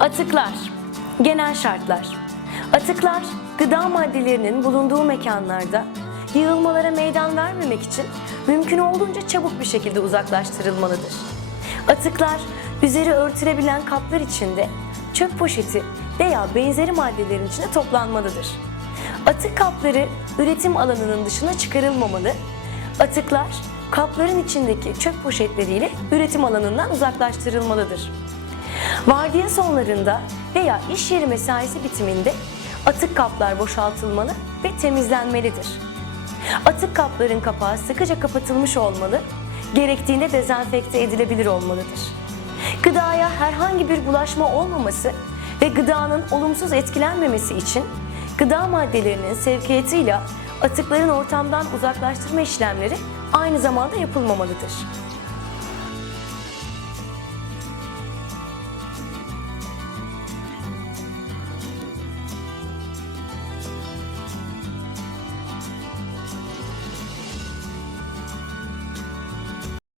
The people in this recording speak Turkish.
Atıklar, genel şartlar. Atıklar, gıda maddelerinin bulunduğu mekanlarda yığılmalara meydan vermemek için mümkün olduğunca çabuk bir şekilde uzaklaştırılmalıdır. Atıklar, üzeri örtülebilen kaplar içinde çöp poşeti veya benzeri maddelerin içine toplanmalıdır. Atık kapları üretim alanının dışına çıkarılmamalı. Atıklar, kapların içindeki çöp poşetleriyle üretim alanından uzaklaştırılmalıdır. Vardiya sonlarında veya iş yeri mesaisi bitiminde atık kaplar boşaltılmalı ve temizlenmelidir. Atık kapların kapağı sıkıca kapatılmış olmalı, gerektiğinde dezenfekte edilebilir olmalıdır. Gıdaya herhangi bir bulaşma olmaması ve gıdanın olumsuz etkilenmemesi için gıda maddelerinin sevkiyatıyla atıkların ortamdan uzaklaştırma işlemleri aynı zamanda yapılmamalıdır.